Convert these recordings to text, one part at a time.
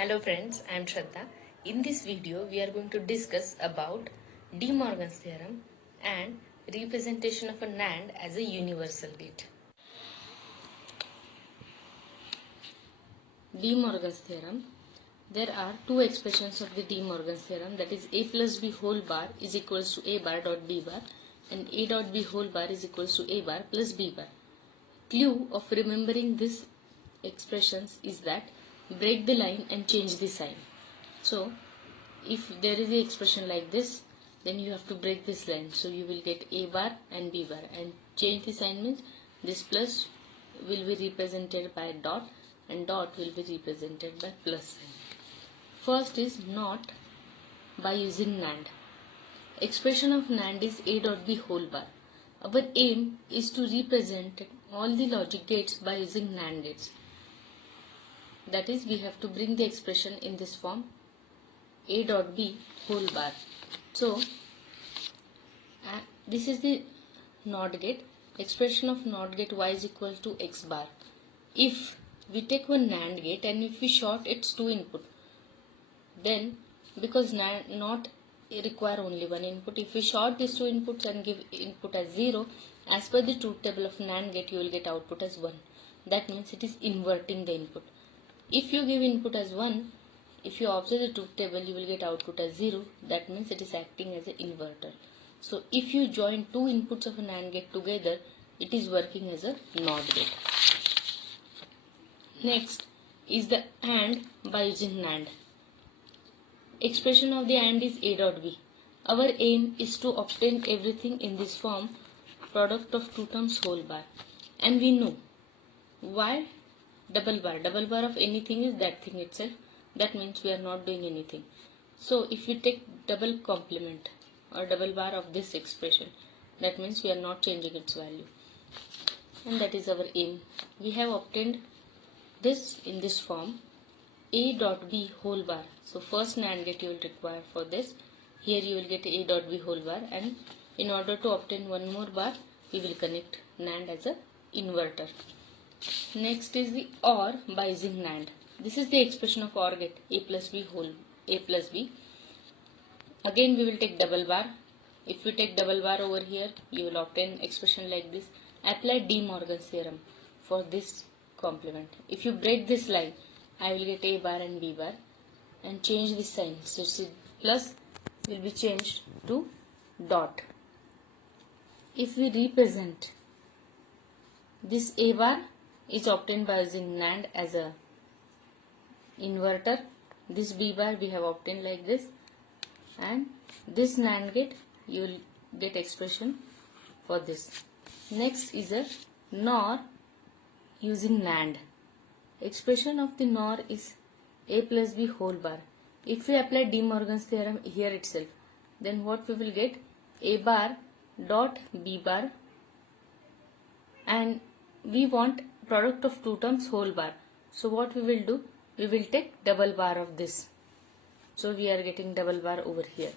Hello friends, I am Shraddha. In this video, we are going to discuss about De Morgan's theorem and representation of a NAND as a universal gate. De Morgan's theorem. There are two expressions of the De Morgan's theorem, that is a plus b whole bar is equals to a bar dot b bar and a dot b whole bar is equals to a bar plus b bar. Clue of remembering these expressions is that break the line and change the sign. So if there is the expression like this, then you have to break this line. So you will get a bar and b bar, and change the sign means this plus will be represented by dot and dot will be represented by plus sign. First is not by using NAND. Expression of NAND is a dot b whole bar. Our aim is to represent all the logic gates by using NAND gates. That is, we have to bring the expression in this form, a dot b whole bar. So this is the NOT gate. Expression of NOT gate y is equal to x bar. If we take one NAND gate and if we short its two input, then because NOT require only one input, if we short these two inputs and give input as 0, as per the truth table of NAND gate you will get output as 1. That means it is inverting the input. If you give input as 1, if you observe the truth table you will get output as 0. That means it is acting as an inverter. So if you join two inputs of a NAND gate together, it is working as a NOT gate. Next is the AND by using NAND. Expression of the AND is a dot b. Our aim is to obtain everything in this form, product of two terms whole bar. And we know why double bar. Double bar of anything is that thing itself. That means we are not doing anything. So if we take double complement or double bar of this expression, that means we are not changing its value. And that is our aim. We have obtained this in this form, a dot b whole bar. So first NAND gate you will require for this. Here you will get a dot b whole bar, and in order to obtain one more bar, we will connect NAND as a inverter. Next is the OR by using NAND. This is the expression of OR gate, a plus b whole a plus b. Again we will take double bar. If we take double bar over here, you will obtain expression like this. Apply De Morgan's theorem for this complement. If you break this line, I will get a bar and b bar, and change the sign. So plus will be changed to dot. If we represent this a bar is obtained by using NAND as a inverter, this b bar we have obtained like this, and this NAND gate you will get expression for this. Next is a NOR using NAND. Expression of the NOR is a plus b whole bar. If we apply De Morgan's theorem here itself, then what we will get, a bar dot b bar, and we want product of two terms whole bar. So what we will do, we will take double bar of this. So we are getting double bar over here,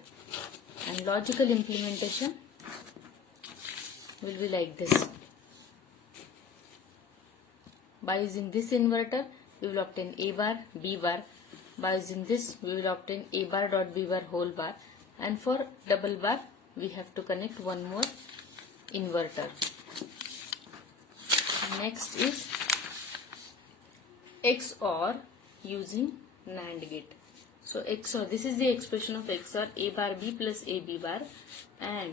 and logical implementation will be like this. By using this inverter, we will obtain a bar, b bar. By using this, we will obtain a bar dot b bar whole bar. And for double bar, we have to connect one more inverter. Next is XOR using NAND gate. So XOR, this is the expression of XOR, a bar b plus a b bar, and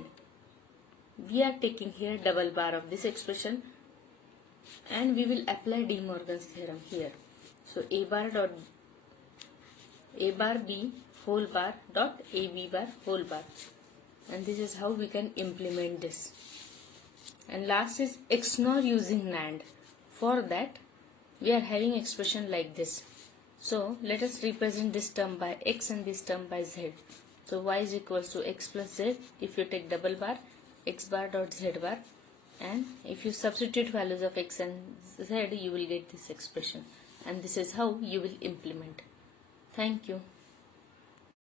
we are taking here double bar of this expression, and we will apply De Morgan's theorem here. So a bar b whole bar dot a b bar whole bar, and this is how we can implement this. And last is XNOR using NAND. For that we are having expression like this. So let us represent this term by x and this term by z. So y is equals to x plus z. If you take double bar, x bar dot z bar, and if you substitute values of x and z, you will get this expression, and this is how you will implement. Thank you.